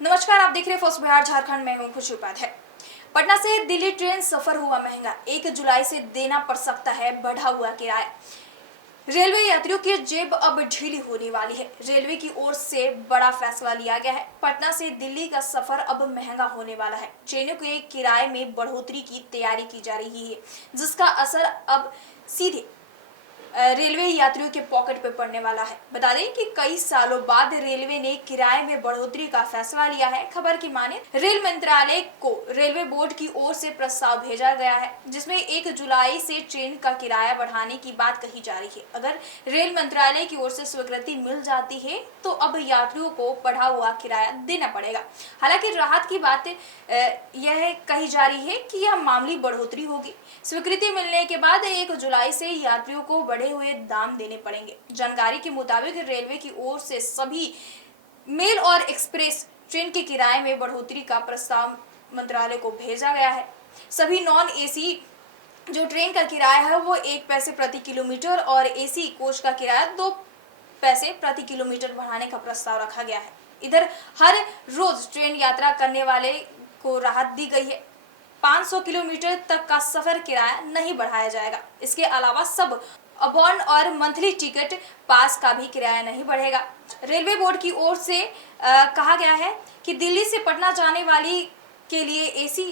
नमस्कार, आप देख रहे हैं फर्स्ट बिहार झारखंड में हूं खुशी उपाध्याय। पटना से दिल्ली ट्रेन सफर हुआ महंगा, 1 जुलाई से देना पड़ सकता है बढ़ा हुआ किराया। रेलवे यात्रियों की जेब अब ढीली होने वाली है। रेलवे की ओर से बड़ा फैसला लिया गया है। पटना से दिल्ली का सफर अब महंगा होने वाला है। ट्रेनों के किराए में बढ़ोतरी की तैयारी की जा रही है, जिसका असर अब सीधे रेलवे यात्रियों के पॉकेट पे पड़ने वाला है। बता दें कि कई सालों बाद रेलवे ने किराए में बढ़ोतरी का फैसला लिया है। खबर की माने रेल मंत्रालय को रेलवे बोर्ड की ओर से प्रस्ताव भेजा गया है, जिसमें 1 जुलाई से ट्रेन का किराया बढ़ाने की बात कही जा रही है। अगर रेल मंत्रालय की ओर से स्वीकृति मिल जाती है तो अब यात्रियों को बढ़ा हुआ किराया देना पड़ेगा। हालांकि राहत की बात यह कही जा रही है कि यह मामूली बढ़ोतरी होगी। स्वीकृति मिलने के बाद 1 जुलाई से यात्रियों को बढ़े हुए दाम देने पड़ेंगे। जानकारी के मुताबिक रेलवे की ओर से सभी मेल और एक्सप्रेस ट्रेन के किराए में बढ़ोतरी का प्रस्ताव मंत्रालय को भेजा गया है। सभी नॉन एसी जो ट्रेन का किराया है वो 1 पैसे प्रति किलोमीटर और एसी कोच का किराया 2 पैसे प्रति किलोमीटर बढ़ाने का प्रस्ताव रखा गया है। इधर हर रोज ट्रेन यात्रा करने वाले को राहत दी गई है। 500 किलोमीटर तक का सफर किराया नहीं बढ़ाया जाएगा। इसके अलावा सब अबॉर्न और मंथली टिकट पास का भी किराया नहीं बढ़ेगा। रेलवे बोर्ड की ओर से कहा गया है कि दिल्ली से पटना जाने वाली के लिए एसी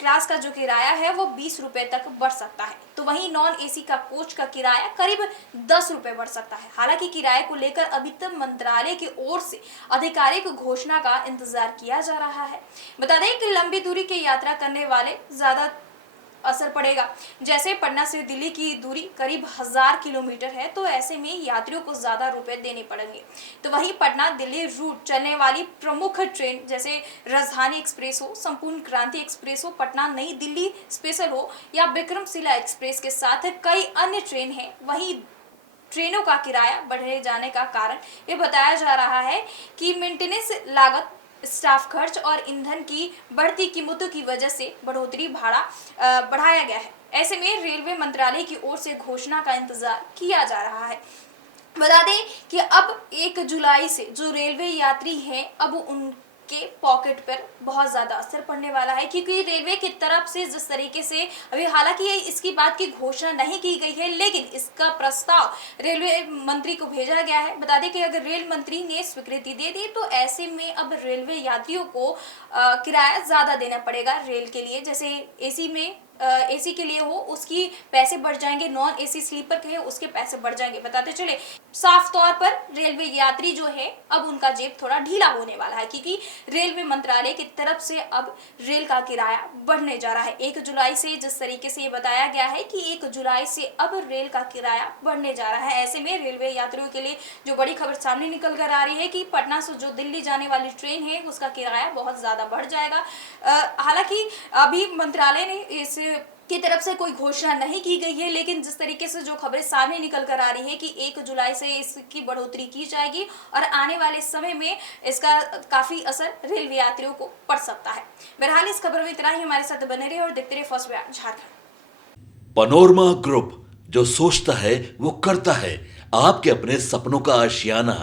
क्लास का जो किराया है वो 20 रुपए तक बढ़ सकता है, तो वहीं नॉन एसी का कोच का किराया करीब 10 रुपए बढ़ सकता है। हालांकि किराए को लेकर अभी तक मंत्रालय की ओर से आधिकारिक घोषणा का इंतजार किया जा रहा है। बता दें कि लंबी दूरी की यात्रा करने वाले ज्यादा असर पड़ेगा। जैसे पटना से दिल्ली की दूरी करीब 1000 किलोमीटर है, तो ऐसे में यात्रियों को ज्यादा रुपए देने पड़ेंगे। तो वहीं पटना दिल्ली रूट चलने वाली प्रमुख ट्रेन जैसे राजधानी एक्सप्रेस हो, संपूर्ण क्रांति एक्सप्रेस हो, पटना नई दिल्ली स्पेशल हो या विक्रमशिला एक्सप्रेस के साथ कई अन्य ट्रेन हैं, वहीं ट्रेनों का किराया बढ़े जाने का कारण ये बताया जा रहा है कि मेंटेनेंस लागत, स्टाफ खर्च और ईंधन की बढ़ती कीमतों की वजह से बढ़ोतरी बढ़ाया गया है। ऐसे में रेलवे मंत्रालय की ओर से घोषणा का इंतजार किया जा रहा है। बता दें कि अब 1 जुलाई से जो रेलवे यात्री हैं अब उनके पॉकेट पर बहुत ज्यादा असर पड़ने वाला है, क्योंकि रेलवे की तरफ से जिस तरीके से अभी हालांकि इसकी बात की घोषणा नहीं की गई है, लेकिन इसका प्रस्ताव रेलवे मंत्री को भेजा गया है। बता दें कि अगर रेल मंत्री ने स्वीकृति दे दी तो ऐसे में अब रेलवे यात्रियों को किराया ज्यादा देना पड़ेगा। रेल के लिए जैसे एसी में एसी के लिए हो उसकी पैसे बढ़ जाएंगे, नॉन एसी स्लीपर के हो उसके पैसे बढ़ जाएंगे। बताते चले साफ तौर पर रेलवे यात्री जो है अब उनका जेब थोड़ा ढीला होने वाला है, क्योंकि रेलवे मंत्रालय की तरफ से अब रेल का किराया बढ़ने जा रहा है। 1 जुलाई से जिस तरीके से ये बताया गया है कि 1 जुलाई से अब रेल का किराया बढ़ने जा रहा है। ऐसे में रेलवे यात्रियों के लिए जो बड़ी खबर सामने निकल कर आ रही है कि पटना से जो दिल्ली जाने वाली ट्रेन है उसका किराया बहुत ज्यादा बढ़ जाएगा। हालांकि अभी मंत्रालय ने इस की तरफ से कोई घोषणा नहीं की गई है, लेकिन जिस तरीके से जो खबरें सामने निकल कर आ रही है कि 1 जुलाई से इसकी बढ़ोतरी की जाएगी और आने वाले समय में इसका काफी असर रेलवे यात्रियों को पड़ सकता है। बहरहाल इस खबर में इतना ही। हमारे साथ बने रहे और देखते रहे first Bihar Jharkhand. Panorama group, जो सोचता है वो करता है। आपके अपने सपनों का आशियाना।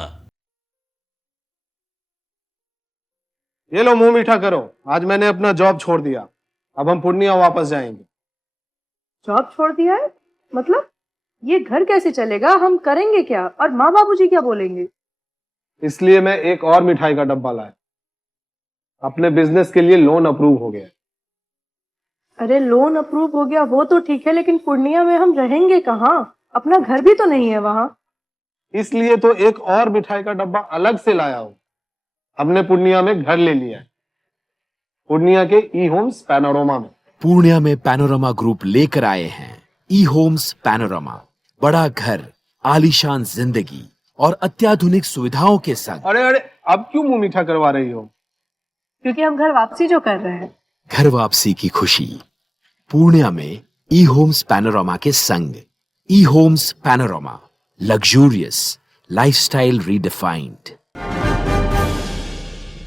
ये लो मुंह मीठा करो, आज मैंने अपना जॉब छोड़ दिया। अब हम पूर्णिया वापस जाएंगे। जॉब छोड़ दिया है? मतलब ये घर कैसे चलेगा? हम करेंगे क्या? और माँ बाबूजी क्या बोलेंगे? इसलिए मैं एक और मिठाई का डब्बा लाया। अपने बिजनेस के लिए लोन अप्रूव हो गया। अरे लोन अप्रूव हो गया वो तो ठीक है, लेकिन पूर्णिया में हम रहेंगे कहाँ? अपना घर भी तो नहीं है वहाँ। इसलिए तो एक और मिठाई का डब्बा अलग से लाया हूँ। हमने पूर्णिया में घर ले लिया है, पूर्णिया के ई होम्स पैनोरमा में। पूर्णिया में पैनोरमा ग्रुप लेकर आए हैं ई होम्स पैनोरमा। बड़ा घर, आलीशान जिंदगी और अत्याधुनिक सुविधाओं के संग। अरे अरे, अब क्यों मुंह मीठा करवा रही हो? क्योंकि हम घर वापसी जो कर रहे हैं। घर वापसी की खुशी पूर्णिया में ई होम्स पैनोरमा के संग। ई Homes Panorama, luxurious lifestyle redefined.